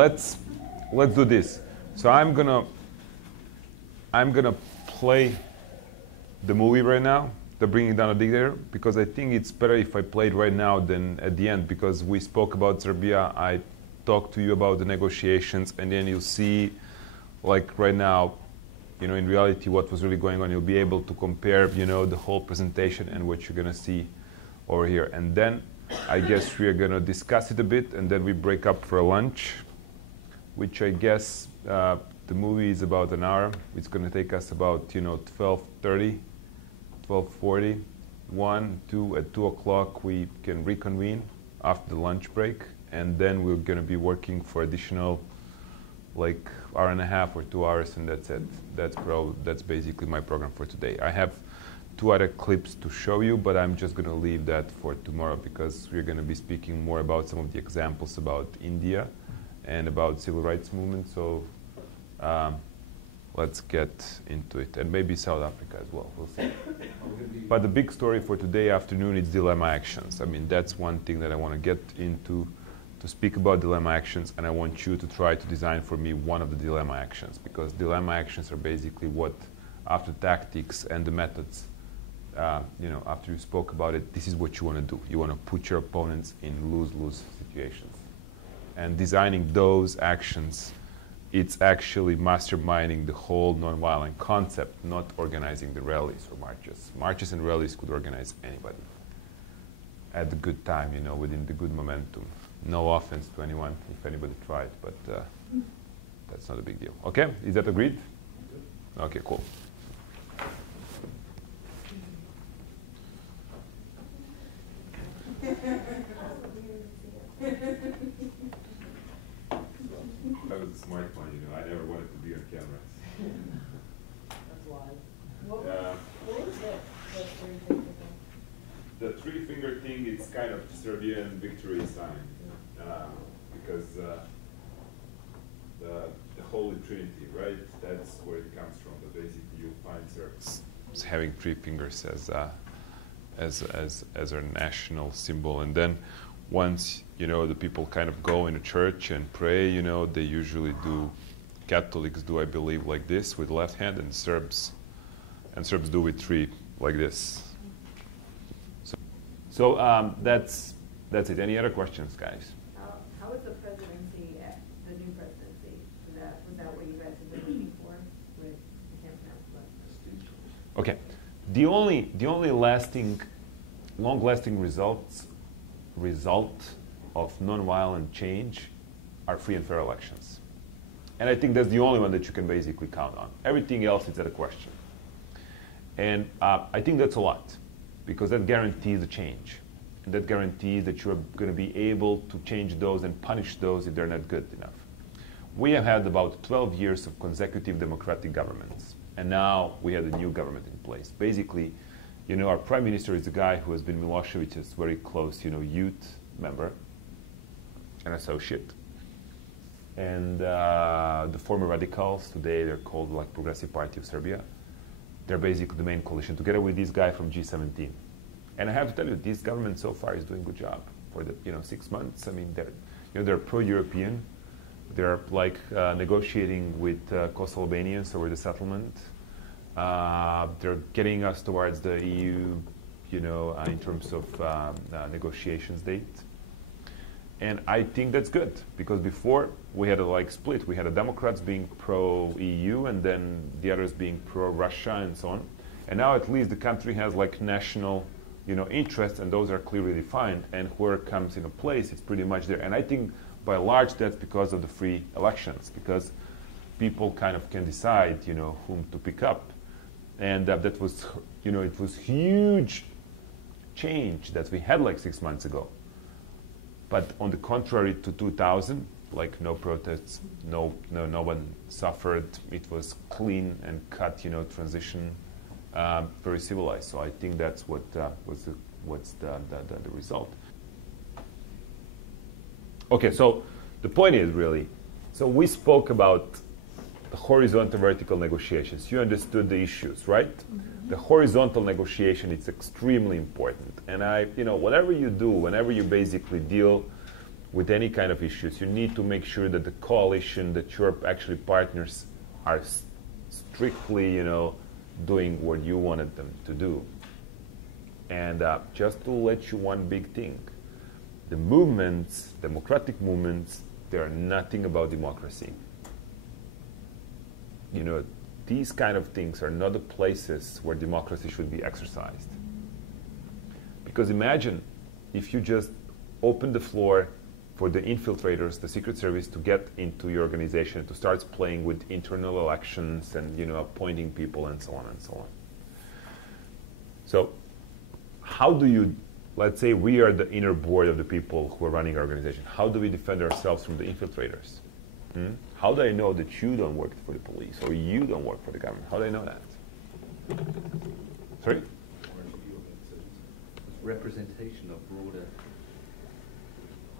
Let's do this. So I'm gonna play the movie right now, The Bringing Down a Dictator, because I think it's better if I play it right now than at the end, because we spoke about Serbia, I talked to you about the negotiations, and then you'll see, like right now, you know, in reality what was really going on. You'll be able to compare, you know, the whole presentation and what you're gonna see over here. And then I guess we are gonna discuss it a bit, and then we break up for a lunch, which I guess the movie is about an hour. It's going to take us about, you know, 12:30, 12:40, 1, 2. At 2 o'clock we can reconvene after the lunch break, and then we're going to be working for additional like hour and a half or 2 hours, and that's it. That's basically my program for today. I have 2 other clips to show you, but I'm just going to leave that for tomorrow, because we're going to be speaking more about some of the examples about India and about civil rights movement. So let's get into it, and maybe South Africa as well. We'll see. But the big story for today afternoon is dilemma actions. I mean, that's one thing that I want to get into, to speak about dilemma actions, and I want you to try to design for me one of the dilemma actions, because dilemma actions are basically what, after tactics and the methods, you know, after you spoke about it, this is what you want to do. You want to put your opponents in lose-lose situations. And designing those actions, it's actually masterminding the whole nonviolent concept, not organizing the rallies or marches. Marches and rallies could organize anybody at the good time, you know, within the good momentum. No offense to anyone if anybody tried, but that's not a big deal. Okay, is that agreed? Okay, cool. That was a smart one, you know. I never wanted to be on camera. That's why. What was it? The three-finger thing, it's kind of Serbian victory sign, because the Holy Trinity, right? That's where it comes from. But basically, you find Serbs having 3 fingers as our national symbol, and then once, you know, the people kind of go into church and pray, you know, they usually do, Catholics do, I believe, like this with left hand, and Serbs do with 3 like this. So that's it. Any other questions, guys? How was the presidency, the new presidency? Was that what you guys have been looking for with the campaign? Okay. The only long-lasting result of nonviolent change are free and fair elections. And I think that's the only one that you can basically count on. Everything else is at a question. And I think that's a lot, because that guarantees a change. And that guarantees that you're going to be able to change those and punish those if they're not good enough. We have had about 12 years of consecutive democratic governments. And now we have a new government in place. Basically, you know, our prime minister is a guy who has been Milosevic's very close, you know, youth member and associate. And the former radicals, today they're called like Progressive Party of Serbia. They're basically the main coalition, together with this guy from G17. And I have to tell you, this government so far is doing a good job for the 6 months. I mean, they're pro-European. They're like negotiating with Kosovo Albanians over the settlement. They're getting us towards the EU, you know, in terms of negotiations date. And I think that's good, because before we had a like split. We had the Democrats being pro-EU and then the others being pro-Russia and so on. And now at least the country has like national, you know, interests, and those are clearly defined. And where it comes into place, it's pretty much there. And I think by and large that's because of the free elections, because people kind of can decide, you know, whom to pick up. And that was, you know, it was huge change that we had like 6 months ago. But on the contrary to 2000, like no protests, no one suffered. It was clean and cut, you know, transition, very civilized. So I think that's what's the result. Okay, so the point is really, so we spoke about the horizontal vertical negotiations. You understood the issues, right? Mm-hmm. The horizontal negotiation is extremely important. And whatever you do, whenever you basically deal with any kind of issues, you need to make sure that the coalition, that your actually partners are strictly, doing what you wanted them to do. And just to let you one big thing, the movements, democratic movements, they are nothing about democracy. These kind of things are not the places where democracy should be exercised. Because imagine if you just open the floor for the infiltrators, the Secret Service, to get into your organization, to start playing with internal elections and appointing people and so on and so on. So how do you, let's say we are the inner board of the people who are running our organization, how do we defend ourselves from the infiltrators? How do I know that you don't work for the police or you don't work for the government? How do I know that? Sorry? Representation of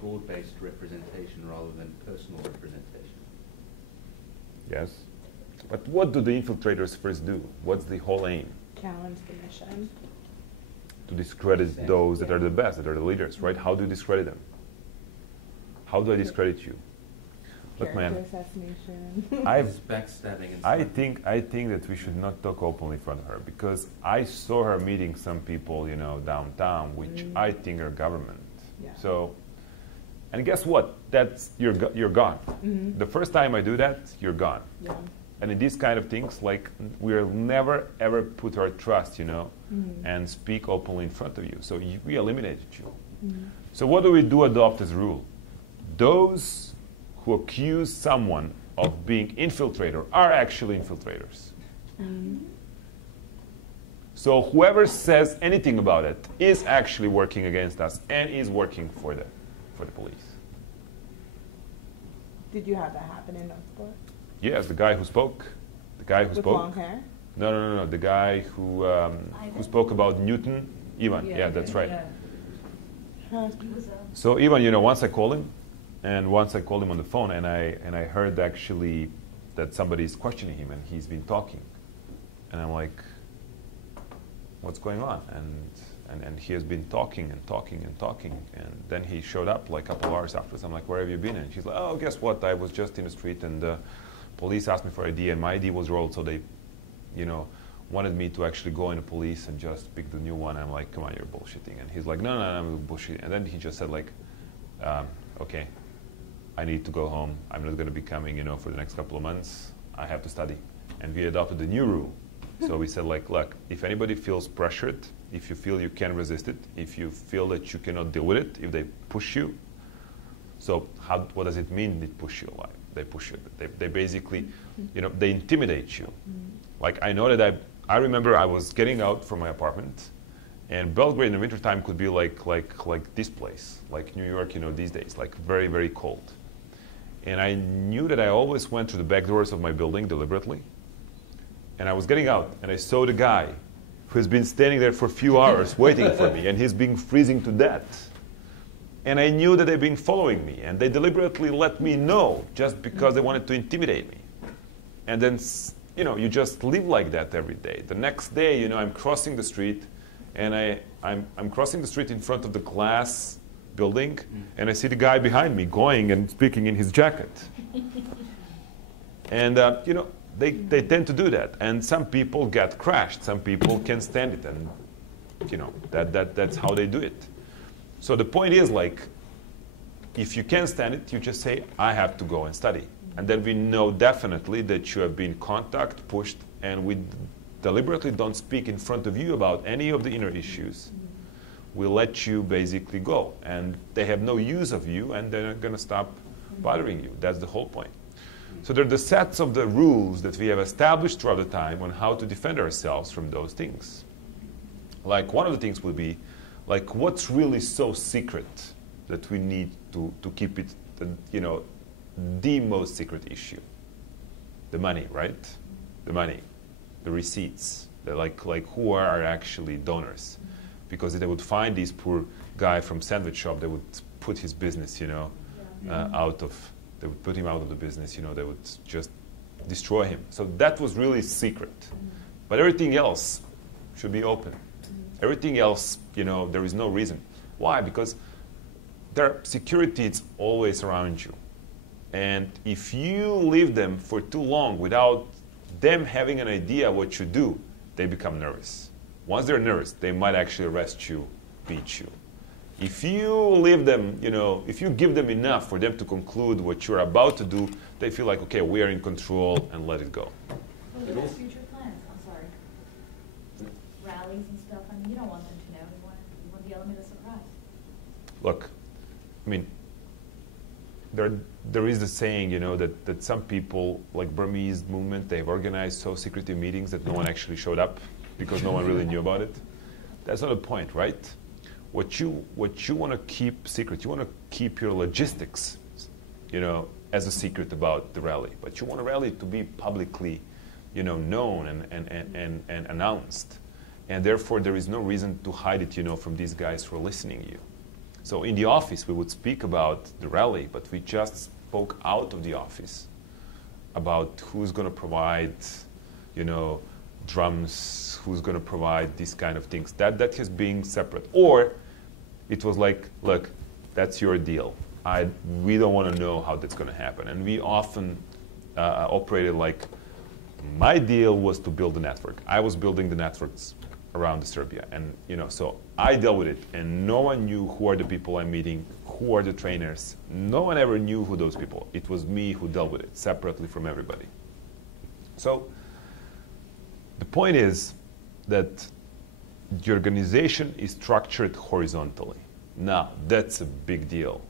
broad-based representation rather than personal representation. Yes. But what do the infiltrators first do? What's the whole aim? Challenge the mission. To discredit those that are the best, that are the leaders, right? How do you discredit them? How do I discredit you? Look, man, assassination. Backstabbing and I think that we should not talk openly in front of her, because I saw her meeting some people, downtown, which I think are government. Yeah. So, and guess what? That's you're gone. The first time I do that, you're gone. Yeah. And in these kind of things, like, we'll never ever put our trust, and speak openly in front of you. So we eliminated you. So what do we do adopt as a rule? Those who accuse someone of being infiltrator are actually infiltrators. So whoever says anything about it is actually working against us and is working for the police. Did you have that happen in Northport? Yes, the guy who spoke. With long hair? No. The guy who spoke about Newton, Ivan. Yeah, that's right. Huh. So Ivan, once I called him, and once I called him on the phone, and I heard actually that somebody is questioning him, and he's been talking, and I'm like, what's going on? And he has been talking and talking and talking, and then he showed up like a couple hours afterwards. I'm like, where have you been? And she's like, oh, guess what? I was just in the street, and the police asked me for ID, and my ID was rolled, so they, wanted me to actually go in the police and just pick the new one. I'm like, come on, you're bullshitting. And he's like, no, I'm bullshitting. And then he just said like, okay, I need to go home. I'm not going to be coming, for the next couple of months. I have to study. And we adopted the new rule. So we said like, look, if anybody feels pressured, if you feel you can resist it, if you feel that you cannot deal with it, if they push you, so what does it mean they push you? Like, they push you. They basically, they intimidate you. Like I know that I remember I was getting out from my apartment, and Belgrade in the wintertime could be like this place, like New York, these days, like very, very cold. And I knew that I always went through the back doors of my building deliberately. And I was getting out, and I saw the guy who has been standing there for a few hours waiting for me, and he's been freezing to death. And I knew that they've been following me, and they deliberately let me know just because they wanted to intimidate me. And then, you just live like that every day. The next day, I'm crossing the street, and I'm crossing the street in front of the glass building, and I see the guy behind me going and speaking in his jacket. And, they tend to do that. And some people get crushed. Some people can stand it, and, that's how they do it. So the point is, like, if you can stand it, you just say, I have to go and study. And then we know definitely that you have been contacted, pushed, and we deliberately don't speak in front of you about any of the inner issues. We let you basically go. And they have no use of you, and they're going to stop bothering you. That's the whole point. So there are the sets of the rules that we have established throughout the time on how to defend ourselves from those things. Like one of the things would be, like, what's really so secret that we need to keep it, the most secret issue? The money, right? The money, the receipts, like who are actually donors? Because if they would find this poor guy from sandwich shop, they would put his business, they would put him out of the business, they would just destroy him. So that was really secret. But everything else should be open. Everything else, there is no reason. Why? Because security is always around you. And if you leave them for too long without them having an idea what you do, they become nervous. Once they're nervous, they might actually arrest you, beat you. If you leave them, if you give them enough for them to conclude what you're about to do, they feel like, okay, we are in control, and let it go. What about future plans? I'm sorry. Rallies and stuff. I mean, you don't want them to know. You want the element of surprise. Look, I mean, there is the saying, that some people, like Burmese movement, they've organized so secretive meetings that no one actually showed up because no one really knew about it. That's not the point, right? What you want to keep secret, you want to keep your logistics, as a secret about the rally. But you want a rally to be publicly, known and announced. And therefore, there is no reason to hide it, from these guys who are listening to you. So in the office, we would speak about the rally, but we just spoke out of the office about who's going to provide, drums, who's going to provide these kind of things. That has been separate. Or it was like, look, that's your deal. We don't want to know how that's going to happen. And we often operated like, my deal was to build the network. I was building the networks around Serbia. And, so I dealt with it. And no one knew who are the people I'm meeting, who are the trainers. No one ever knew who those people. It was me who dealt with it separately from everybody. So the point is that the organization is structured horizontally. Now, that's a big deal.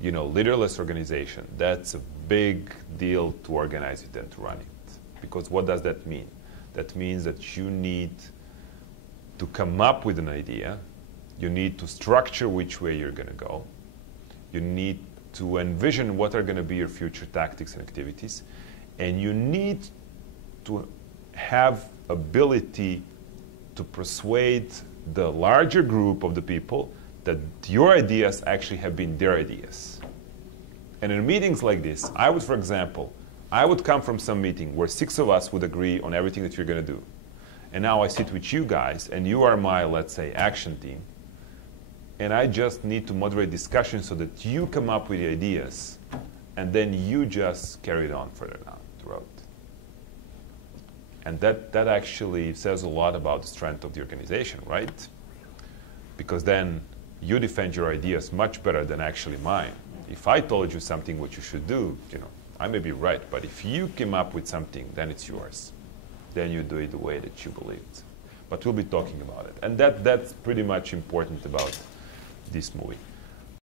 Leaderless organization, that's a big deal to organize it and to run it. Because what does that mean? That means that you need to come up with an idea. You need to structure which way you're going to go. You need to envision what are going to be your future tactics and activities. And you need to have ability to persuade the larger group of the people that your ideas actually have been their ideas. And in meetings like this, for example, I would come from some meeting where 6 of us would agree on everything that you're going to do. And now I sit with you guys, and you are my, let's say, action team. And I just need to moderate discussion so that you come up with the ideas, and then you just carry it on further down the road. And that actually says a lot about the strength of the organization, right? Because then you defend your ideas much better than actually mine. If I told you something what you should do, I may be right, but if you came up with something, then it's yours. Then you do it the way that you believed. But we'll be talking about it. And that's pretty much important about this movie.